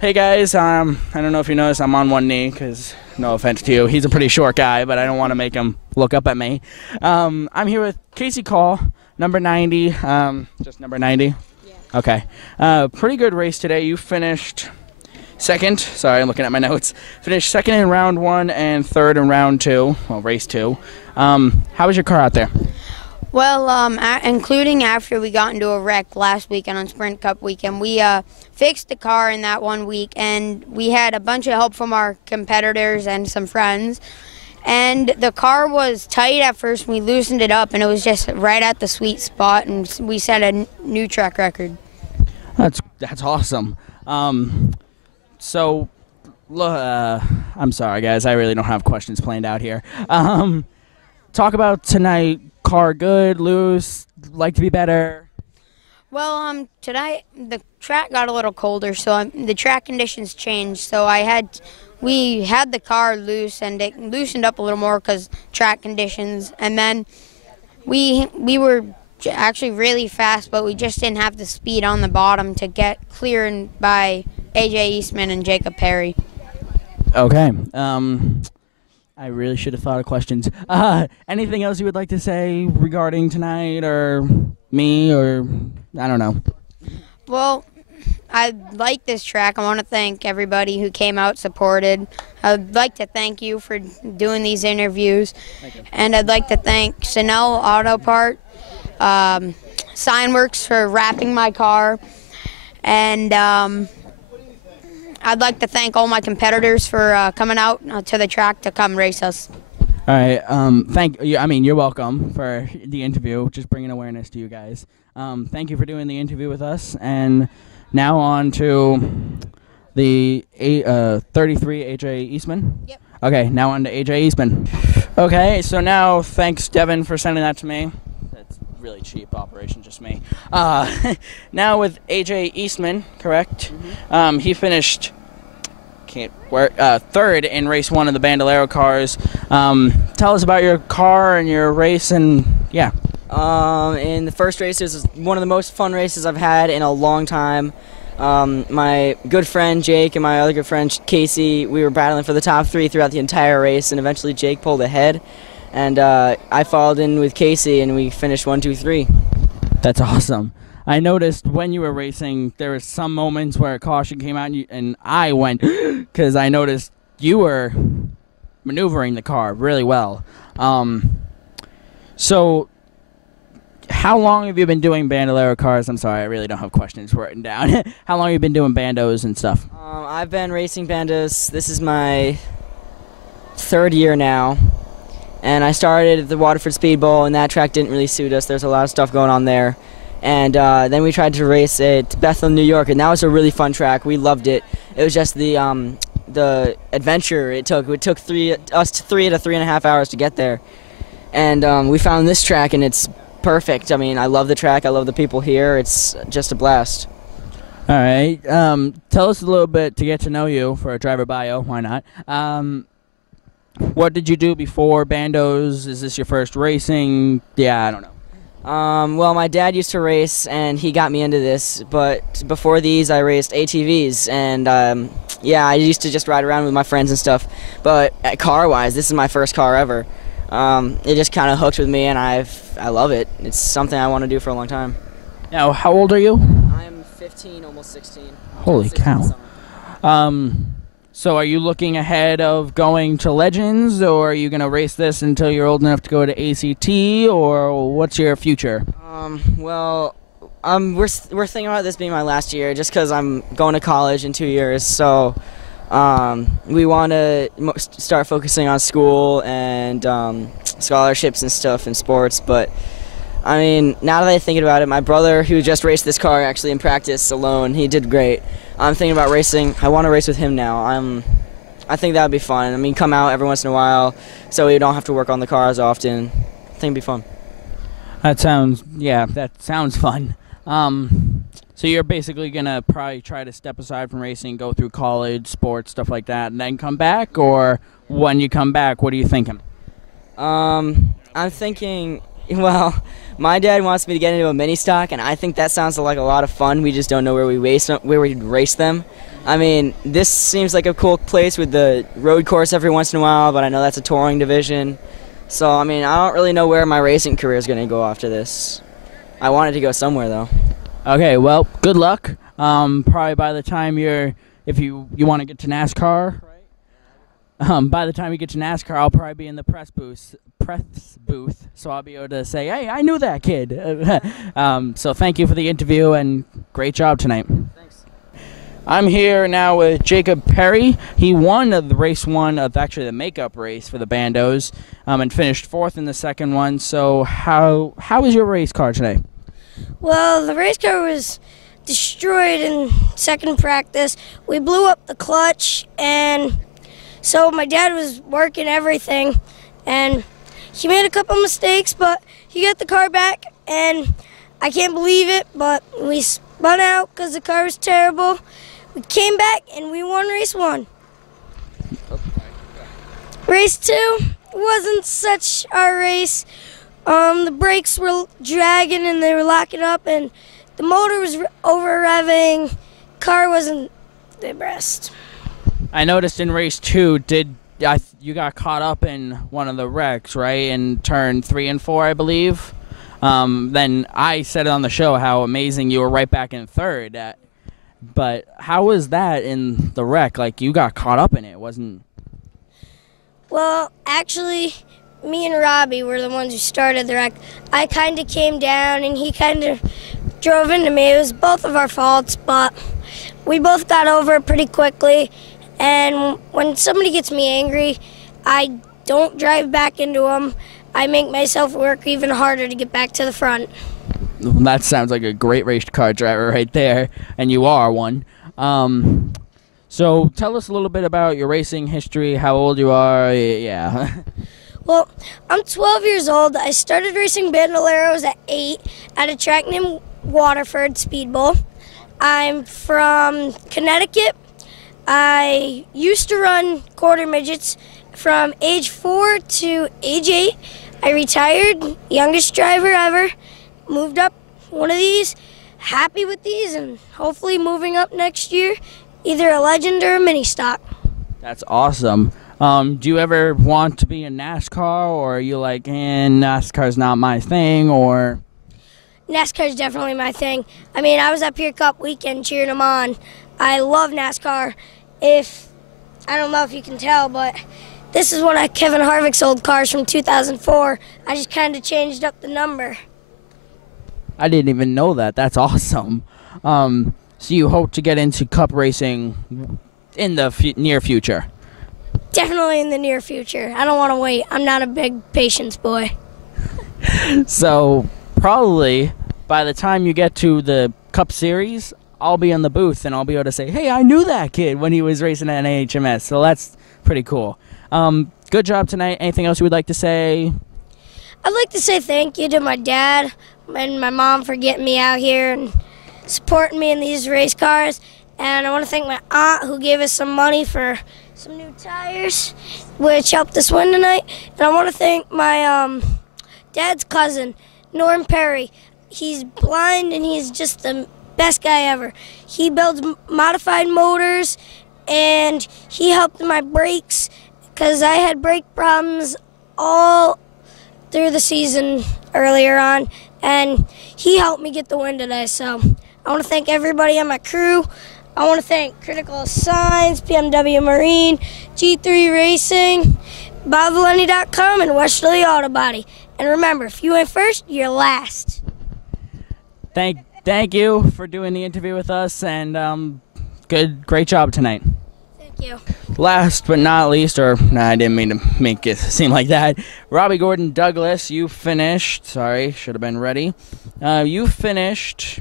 Hey guys, I don't know if you noticed, I'm on one knee because, no offense to you, he's a pretty short guy, but I don't want to make him look up at me. I'm here with Casey Call, number 90, just number 90? Yeah. Okay. Pretty good race today. You finished second. Sorry, I'm looking at my notes. Finished second in round one and third in round two, well, race two. How was your car out there? Well, including after we got into a wreck last weekend on Sprint Cup weekend, we fixed the car in that 1 week, and we had a bunch of help from our competitors and some friends. And the car was tight at first, and we loosened it up, and it was just right at the sweet spot, and we set a new track record. That's awesome. So, I'm sorry, guys. I really don't have questions planned out here. Talk about tonight. Car good, loose, like to be better? Well, tonight the track got a little colder, so the track conditions changed. So we had the car loose, and it loosened up a little more because track conditions. And then we were actually really fast, but we just didn't have the speed on the bottom to get cleared by AJ Eastman and Jacob Perry. Okay. I really should have thought of questions. Anything else you would like to say regarding tonight or me or I don't know? Well, I like this track. I want to thank everybody who came out, supported. I'd like to thank you for doing these interviews. And I'd like to thank Chanel Auto Part, Signworks for wrapping my car, and I'd like to thank all my competitors for coming out to the track to come race us. All right. Thank you. I mean, you're welcome for the interview, just bringing awareness to you guys. Thank you for doing the interview with us. And now on to the 33 AJ Eastman. Yep. Okay, now on to AJ Eastman. Okay, so now thanks, Devin, for sending that to me. That's really cheap operation, just me. Now with AJ Eastman, correct? Mm-hmm. He finished third in race one of the Bandolero cars. Tell us about your car and your race, and yeah. In the first race, it was one of the most fun races I've had in a long time. My good friend Jake and my other good friend Casey, we were battling for the top three throughout the entire race, and eventually Jake pulled ahead, and I followed in with Casey, and we finished 1, 2, 3. That's awesome. I noticed when you were racing, there were some moments where a caution came out, and I went, because I noticed you were maneuvering the car really well. So how long have you been doing Bandolero cars? I'm sorry, I really don't have questions written down. How long have you been doing bandos and stuff? I've been racing bandos. This is my third year now. And I started at the Waterford Speed Bowl, and that track didn't really suit us. There's a lot of stuff going on there. And then we tried to race at Bethel, New York, and that was a really fun track. We loved it. It was just the adventure it took. It took us 3 to 3.5 hours to get there. And we found this track, and it's perfect. I mean, I love the track. I love the people here. It's just a blast. All right. Tell us a little bit to get to know you for a driver bio. Why not? What did you do before bandos? Is this your first racing? Yeah, I don't know. Well, my dad used to race, and he got me into this. But before these, I raced ATVs, and yeah, I used to just ride around with my friends and stuff. But car-wise, this is my first car ever. It just kind of hooked with me, and I love it. It's something I want to do for a long time. Now, how old are you? I'm 15, almost 16. Holy 16 cow. So are you looking ahead of going to Legends, or are you going to race this until you're old enough to go to ACT, or what's your future? Well, we're thinking about this being my last year just because I'm going to college in 2 years, so we want to start focusing on school and scholarships and stuff in sports. But I mean, now that I think about it, my brother, who just raced this car actually in practice alone, he did great. I'm thinking about racing. I want to race with him now. I think that would be fun. I mean, come out every once in a while so we don't have to work on the car as often. I think it'd be fun. That sounds fun. So you're basically going to probably try to step aside from racing, go through college, sports, stuff like that, and then come back? Or when you come back, what are you thinking? I'm thinking, well, my dad wants me to get into a mini stock, and I think that sounds like a lot of fun. We just don't know where we'd race them. I mean, this seems like a cool place with the road course every once in a while, but I know that's a touring division. So, I mean, I don't really know where my racing career is going to go after this. I wanted to go somewhere, though. Okay, well, good luck. Probably by the time if you want to get to NASCAR, right? By the time you get to NASCAR, I'll probably be in the press booth, so I'll be able to say, hey, I knew that kid. So thank you for the interview, and great job tonight. Thanks. I'm here now with Jacob Perry. He won the race one of actually the makeup race for the Bandos, and finished fourth in the second one. So how was your race car today? Well, the race car was destroyed in second practice. We blew up the clutch, and so my dad was working everything, and he made a couple mistakes, but he got the car back, and I can't believe it, but we spun out because the car was terrible. We came back, and we won race one. Race two wasn't such our race. The brakes were dragging and they were locking up, and the motor was over revving. Car wasn't the best. I noticed in race two, you got caught up in one of the wrecks, right? In turn 3 and 4, I believe. Then I said it on the show how amazing you were right back in third. But how was that in the wreck? Like, you got caught up in it, wasn't? Well, actually, me and Robby were the ones who started the wreck. I kind of came down and he kind of drove into me. It was both of our faults, but we both got over it pretty quickly. And when somebody gets me angry, I don't drive back into them. I make myself work even harder to get back to the front. That sounds like a great race car driver right there, and you are one. So tell us a little bit about your racing history, how old you are, yeah. Well, I'm 12 years old. I started racing Bandoleros at 8 at a track named Waterford Speed Bowl. I'm from Connecticut. I used to run quarter midgets from age 4 to age 8. I retired, youngest driver ever, moved up one of these, happy with these, and hopefully moving up next year, either a legend or a mini stock. That's awesome. Do you ever want to be in NASCAR, or are you like, NASCAR's not my thing, or? NASCAR's definitely my thing. I mean, I was up here Cup weekend cheering them on. I love NASCAR. I don't know if you can tell, but this is one of Kevin Harvick's old cars from 2004. I just kind of changed up the number. I didn't even know that. That's awesome. So you hope to get into Cup racing in the near future? Definitely in the near future. I don't want to wait. I'm not a big patience boy. So probably by the time you get to the Cup Series, I'll be in the booth and I'll be able to say, hey, I knew that kid when he was racing at NHMS. So that's pretty cool. Good job tonight. Anything else you would like to say? I'd like to say thank you to my dad and my mom for getting me out here and supporting me in these race cars. And I want to thank my aunt who gave us some money for some new tires, which helped us win tonight. And I want to thank my dad's cousin, Norm Perry. He's blind and he's just the best guy ever. He builds modified motors and he helped my brakes because I had brake problems all through the season earlier on, and he helped me get the win today. So I want to thank everybody on my crew. I want to thank Critical Signs, BMW Marine, G3 Racing, BobValeni.com, and Westerly Auto Body. And remember, if you ain't first, you're last. Thank you for doing the interview with us, and great job tonight. Thank you. Last but not least, I didn't mean to make it seem like that. Robby Gordon Douglas, you finished. Sorry, should have been ready. You finished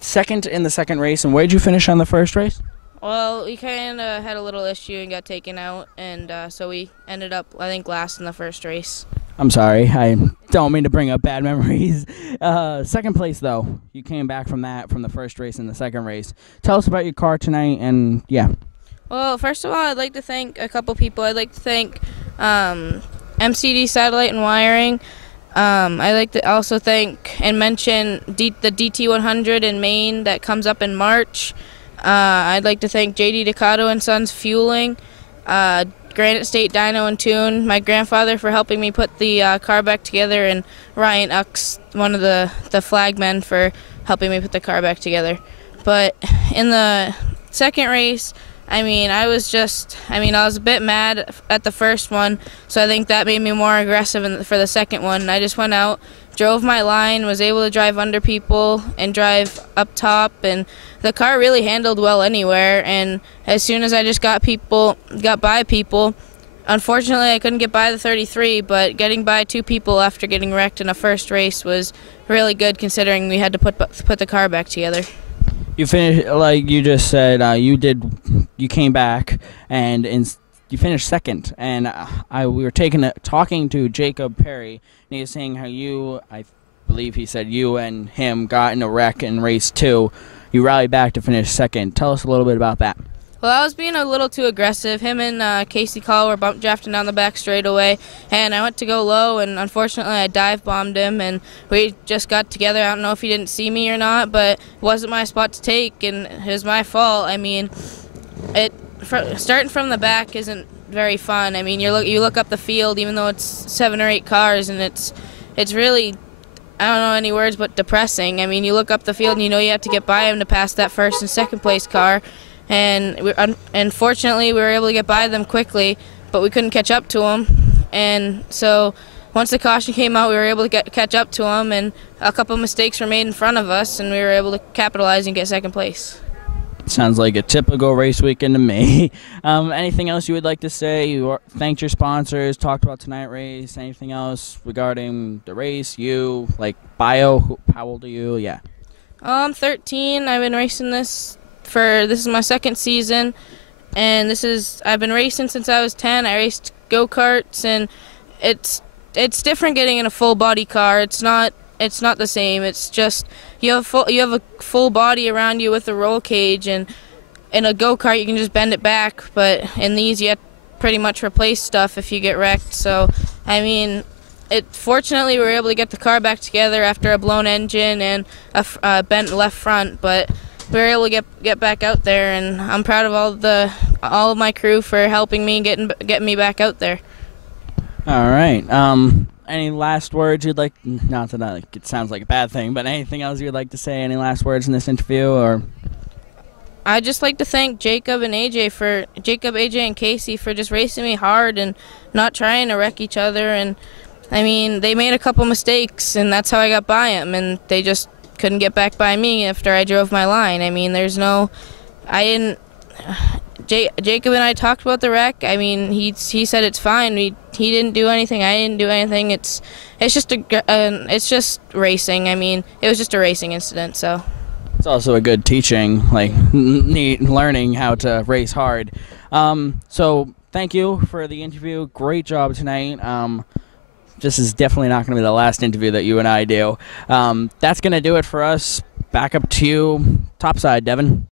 second in the second race, and where did you finish on the first race? Well, we kind of had a little issue and got taken out, and so we ended up, I think, last in the first race. I'm sorry. I don't mean to bring up bad memories. Second place, though. You came back from the first race and the second race. Tell us about your car tonight, and yeah. Well, first of all, I'd like to thank a couple people. I'd like to thank MCD Satellite and Wiring. I'd like to also thank and mention the DT100 in Maine that comes up in March. I'd like to thank JD Ducato and Sons Fueling, Granite State Dyno and Tune, my grandfather for helping me put the car back together, and Ryan Ux, one of the flagmen, for helping me put the car back together. But in the second race, I was a bit mad at the first one, so I think that made me more aggressive for the second one. I just went out, drove my line, was able to drive under people and drive up top, and the car really handled well anywhere. And as soon as I just got by people, unfortunately I couldn't get by the 33, but getting by 2 people after getting wrecked in a first race was really good, considering we had to put the car back together. You finished, like you just said, you came back and you finished second, and we were talking to Jacob Perry, and he was saying how I believe he said you and him got in a wreck in race 2. You rallied back to finish second. Tell us a little bit about that. Well, I was being a little too aggressive. Him and Casey Call were bump drafting down the back straightaway, and I went to go low, and unfortunately I dive bombed him, and we just got together. I don't know if he didn't see me or not, but it wasn't my spot to take, and it was my fault. I mean, starting from the back isn't very fun. I mean, you look up the field, even though it's 7 or 8 cars, and it's really, I don't know any words but depressing. I mean, you look up the field and you know you have to get by him to pass that first and second place car. And fortunately, we were able to get by them quickly, but we couldn't catch up to them. And so once the caution came out, we were able to catch up to them, and a couple of mistakes were made in front of us, and we were able to capitalize and get second place. Sounds like a typical race weekend to me. Anything else you would like to say? You thanked your sponsors, talked about tonight's race. Anything else regarding the race? You, like bio, how old are you? Yeah. I'm 13. I've been racing this is my second season, and I've been racing since I was 10. I raced go-karts, and it's different getting in a full body car. It's not the same. It's just you have a full body around you with a roll cage, and in a go-kart you can just bend it back, but in these you have to pretty much replace stuff if you get wrecked. So I mean, fortunately we were able to get the car back together after a blown engine and a bent left front, but we were able to get back out there, and I'm proud of all of my crew for helping me getting me back out there. All right. Any last words you'd like? Not that it sounds like a bad thing, but anything else you'd like to say? Any last words in this interview? Or I'd just like to thank Jacob, AJ, and Casey for just racing me hard and not trying to wreck each other. And I mean, they made a couple mistakes, and that's how I got by them, and they just couldn't get back by me after I drove my line. I mean, Jacob and I talked about the wreck. I mean, he said it's fine. He didn't do anything. I didn't do anything. It's just racing. I mean, it was just a racing incident. So it's also a good teaching, like learning how to race hard. So thank you for the interview. Great job tonight. This is definitely not going to be the last interview that you and I do. That's going to do it for us. Back up to you, topside, Devin.